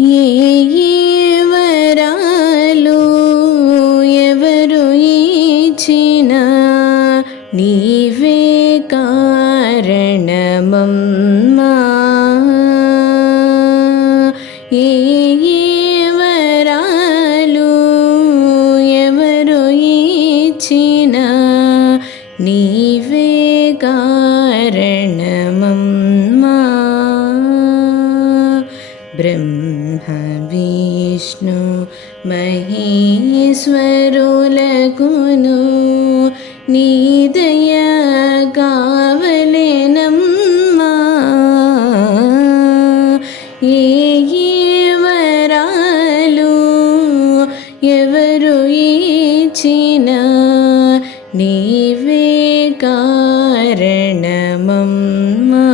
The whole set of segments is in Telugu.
ఏ వరాలు ఎవరు ఇచ్చినా నీవే కారణమమ్మా. ఏ వరాలు ఎవరు ఇచ్చినా నీవే కారణమమ్మా. బ్రహ్మ విష్ణు మహేశ్వరులకును నీ దయ కావలెనమ్మా. ఏ వరాలు ఎవరు ఇచ్చినా నీవే కారణమమ్మా.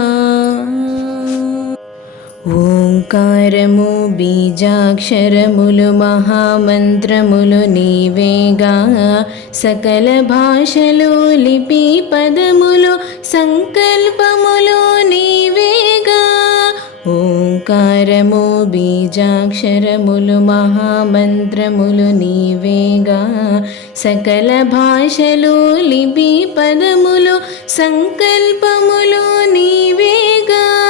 ఓంకారము బీజాక్షరములు మహామంత్రములు నీవేగా. సకల భాషలు లిపి పదములు సంకల్పములు నీవేగా. ఓంకారము బీజాక్షరములు మహామంత్రములు నీవేగా. సకల భాషలు లిపి పదములు సంకల్పములు నీవేగా.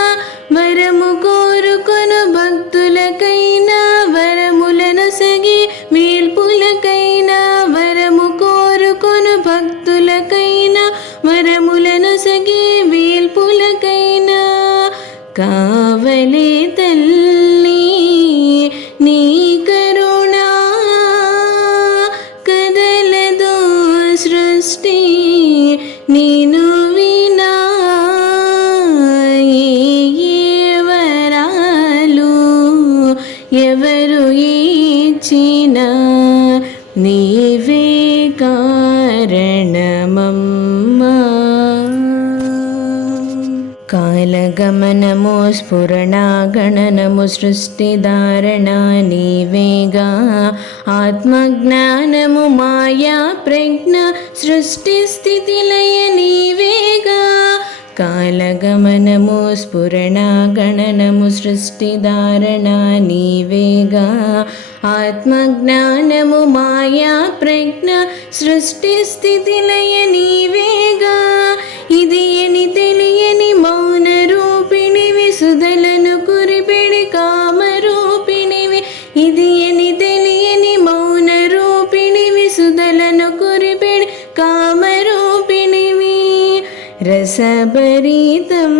వరము కోరుకొను భక్తులకైనా వరములను సగి వేల్పులకైనా. వరము కోరుకొను భక్తులకైనా వరములను సగి వేల్పులకైనా. కావలే తల్లి నీ కరుణ కదలదో సృష్టి నీను వినా. ఎవరు ఇచ్చినా నీవే కారణమమ్మా. కాలగమనము స్ఫురణగణనము సృష్టిధారణ నీవేగా. ఆత్మజ్ఞానము మాయా ప్రజ్ఞ సృష్టి స్థితి లయ నీవేగా. కాలగమనము స్ఫురణగణనము సృష్టిధారణ నీవేగా. ఆత్మజ్ఞానము మాయా ప్రజ్ఞ సృష్టి స్థితి లయ నీవేగా. ఇది అని తెలియని మౌన రూపిణివి సుధలను కురిపెడి కామరూపిణివి. ఇది అని తెలియని మౌన రూపిణివి సుధలను కురిపెడి కామరూపిణివి. రసభరితం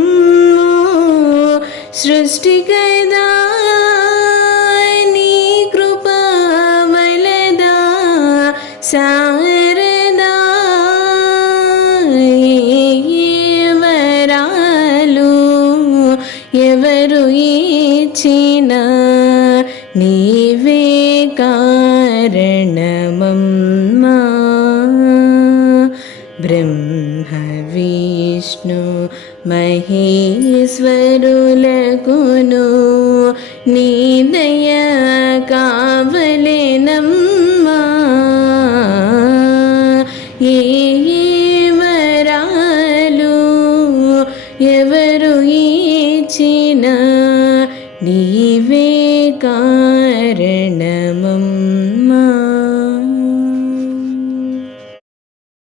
సృష్టి కదా నీ కృపా వలదా శారదా. వరాలు ఎవరు ఇచ్చినా నీవే కారణమమ్మా. బ్రహ్మ విష్ణు మహేశ్వరులకును నీ దయ కావలెనమ్మా. ఏ